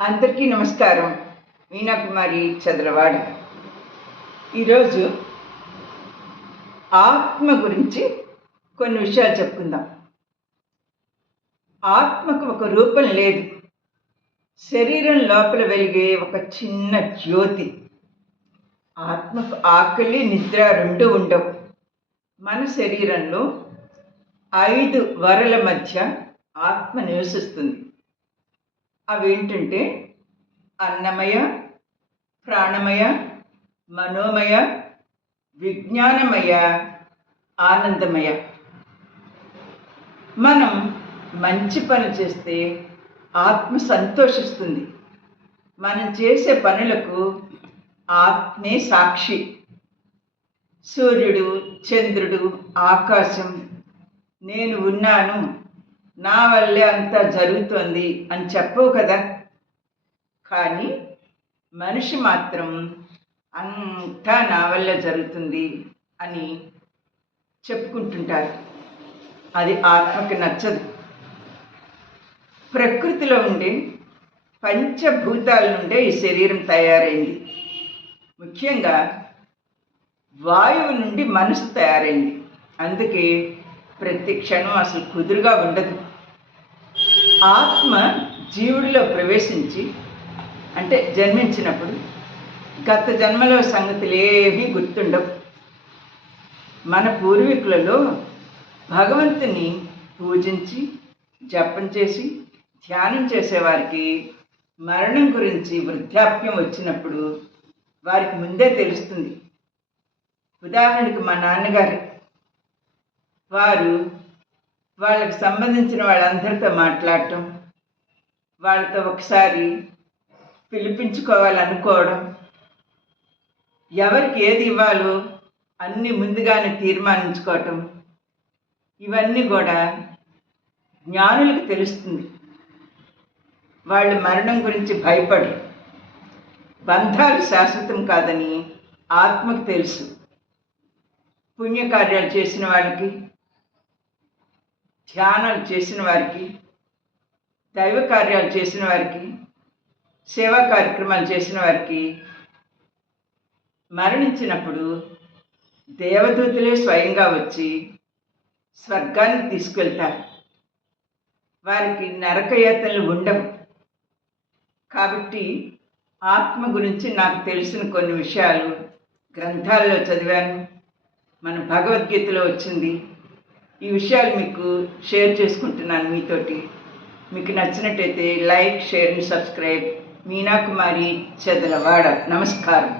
అందరికీ నమస్కారం. మీనాకుమారి చదలవాడ. ఈరోజు ఆత్మ గురించి కొన్ని విషయాలు చెప్పుకుందాం. ఆత్మకు ఒక రూపం లేదు. శరీరం లోపల వెలిగే ఒక చిన్న జ్యోతి. ఆత్మకు ఆకలి, నిద్ర రెండు ఉండవు. మన శరీరంలో 5 వరల మధ్య ఆత్మ నివసిస్తుంది. అవేంటంటే అన్నమయ, ప్రాణమయ, మనోమయ, విజ్ఞానమయ, ఆనందమయ. మనం మంచి పని చేస్తే ఆత్మ సంతోషిస్తుంది. మనం చేసే పనులకు ఆత్మే సాక్షి. సూర్యుడు, చంద్రుడు, ఆకాశం నేను ఉన్నాను, నా వల్లే అంతా జరుగుతోంది అని చెప్పవు కదా. కానీ మనిషి మాత్రం అంతా నా వల్ల జరుగుతుంది అని చెప్పుకుంటుంటారు. అది ఆత్మకి నచ్చదు. ప్రకృతిలో ఉండే పంచభూతాల నుండే ఈ శరీరం తయారైంది. ముఖ్యంగా వాయువు నుండి మనసు తయారైంది. అందుకే ప్రతి క్షణం అసలు కుదురుగా ఉండదు. ఆత్మ జీవుడిలో ప్రవేశించి అంటే జన్మించినప్పుడు గత జన్మలో సంగతులు ఏమీ గుర్తుండవు. మన పూర్వీకులలో భగవంతుని పూజించి జపం చేసి ధ్యానం చేసేవారికి మరణం గురించి వృద్ధాప్యం వచ్చినప్పుడు వారికి ముందే తెలుస్తుంది. ఉదాహరణకు మా నాన్నగారు, వారు వాళ్ళకి సంబంధించిన వాళ్ళందరితో మాట్లాడటం, వాళ్ళతో ఒకసారి పిలిపించుకోవాలనుకోవడం, ఎవరికి ఏది ఇవ్వాలో అన్నీ ముందుగానే తీర్మానించుకోవటం, ఇవన్నీ కూడా జ్ఞానులకు తెలుస్తుంది. వాళ్ళు మరణం గురించి భయపడరు. బంధాలు శాశ్వతం కాదని ఆత్మకు తెలుసు. పుణ్యకార్యాలు చేసిన వాళ్ళకి, ధ్యానాలు చేసిన వారికి, దైవ కార్యాలు చేసిన వారికి, సేవా కార్యక్రమాలు చేసిన వారికి మరణించినప్పుడు దేవదూతలే స్వయంగా వచ్చి స్వర్గానికి తీసుకెళ్తారు. వారికి నరకయాతనలు ఉండవు. కాబట్టి ఆత్మ గురించి నాకు తెలిసిన కొన్ని విషయాలు గ్రంథాల్లో చదివాను. మన భగవద్గీతలో వచ్చింది. ఈ విషయాలు మీకు షేర్ చేసుకుంటున్నాను మీతోటి. మీకు నచ్చినట్టయితే like, share and subscribe. Meena Kumari Chadalavada. నమస్కారం.